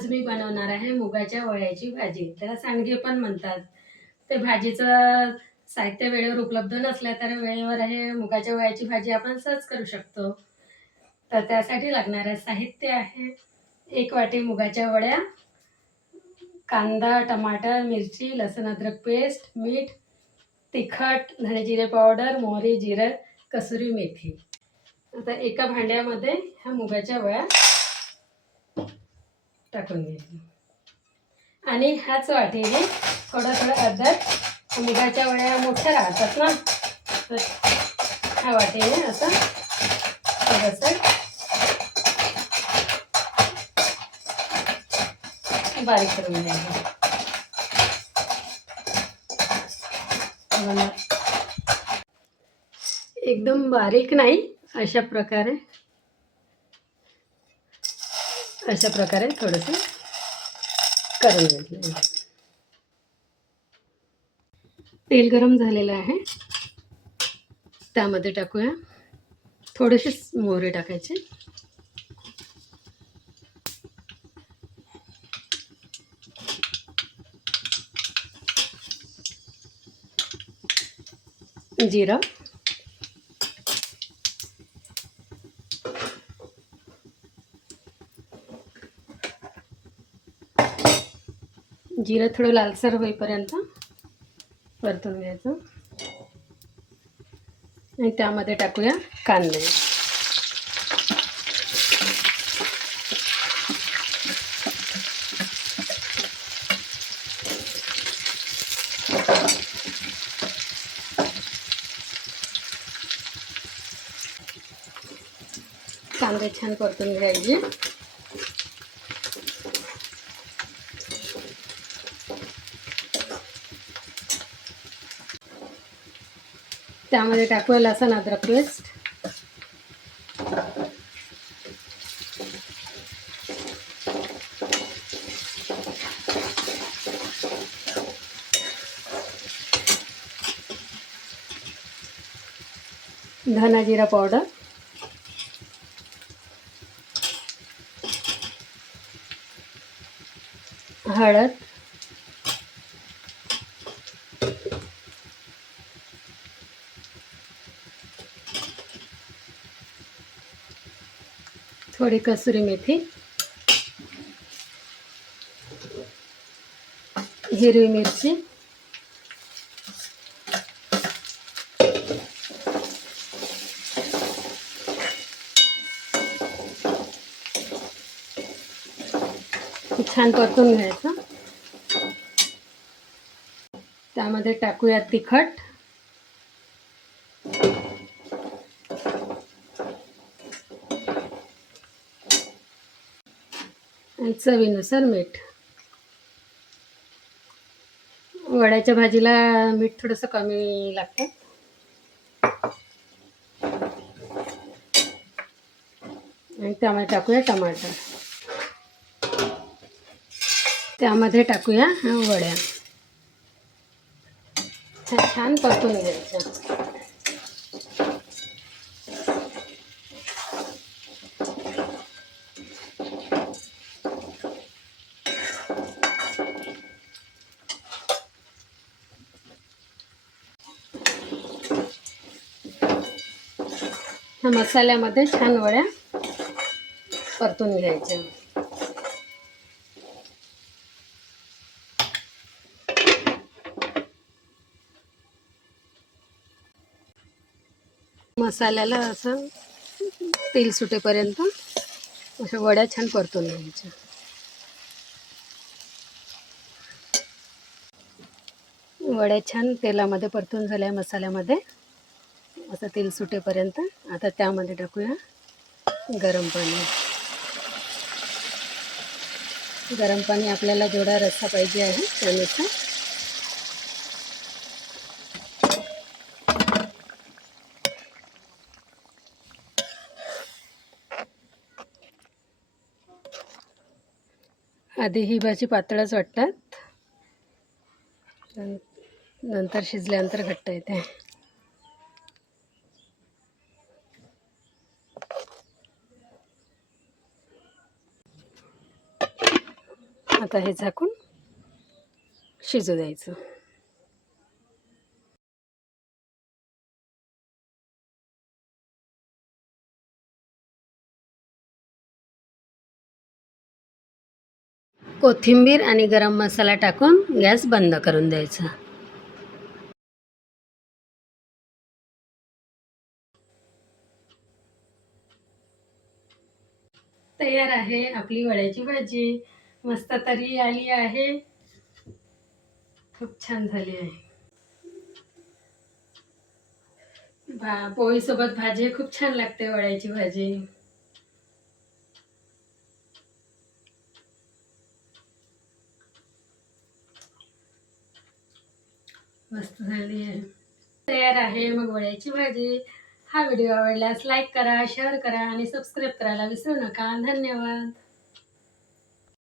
आज मी बनवणार आहे मुगाच्या वड्याची भाजी. त्याला सांडगे पण म्हणतात. ते भाजीचं साहित्य वेळेवर उपलब्ध नसलं तर वेळेवर हे मुगाच्या वड्याची भाजी आपण सहज करू शकतो. तर त्यासाठी लागणारं साहित्य आहे 1 वाटी मुगाच्या वड्या, कांदा, टमाटर, मिरची, लसूण अद्रक पेस्ट, मीठ, तिखट, धने जिरे पावडर, मोहरी, जिरं, कसुरी मेथी. आता एका भांड्यामध्ये ह्या मुगाच्या वड्या टाकून घ्यायच्या आणि ह्याच वाटीने थोडं अद्रक, मुगाच्या वड्या मोठ्या राहतात ना, तर ह्या वाटीने असं थोडंसं बारीक करून घ्यायचं. एकदम बारीक नाही, अशा प्रकारे थोडंसं करून घ्यायचं. तेल गरम झालेलं आहे, त्यामध्ये टाकूया थोडेसे मोहरी टाकायचे, जिरं, जिरं थोडं लालसर होईपर्यंत परतून घ्यायचं आणि त्यामध्ये टाकूया कांदे. कांदे छान परतून घ्यायचे. त्यामध्ये टाकूया लसूण अद्रक पेस्ट, धना जिरा पावडर, हळद, थोडी कसुरी मेथी, हिरवी मिरची, छान परतून घ्यायचं. त्यामध्ये टाकूया तिखट, आणि चवीनुसार मीठ. वड्याच्या भाजीला मीठ थोडंसं कमी लागतं. आणि त्यामध्ये टाकूया टमाटर, त्यामध्ये टाकूया वड्या, छान परतून घ्यायच्या. ह्या मसाल्यामध्ये छान वड्या परतून घ्यायच्या. मसाल्याला असं तेल सुटेपर्यंत अशा वड्या छान परतून घ्यायच्या. वड्या छान तेलामध्ये परतून झाल्या मसाल्यामध्ये, असं तेल सुटेपर्यंत. आता त्यामध्ये टाकूया गरम पाणी. गरम पाणी आपल्याला जेवढा रस्सा पाहिजे आहे त्यानुसार. आधी ही भाजी पातळच वाटतात, नंतर शिजल्यानंतर घट्ट येते. आता हे झाकून शिजू द्यायचं. कोथिंबीर आणि गरम मसाला टाकून गॅस बंद करून द्यायचा. तयार आहे आपली वड्याची भाजी. मस्त तरी आली आहे, खूप छान झाली आहे. पोळीसोबत भाजी खूप छान लागते वड्याची भाजी. मस्त झाली आहे. तयार आहे मग वड्याची भाजी. हा व्हिडिओ आवडल्यास लाईक करा, शेअर करा आणि सबस्क्राईब करायला विसरू नका. धन्यवाद.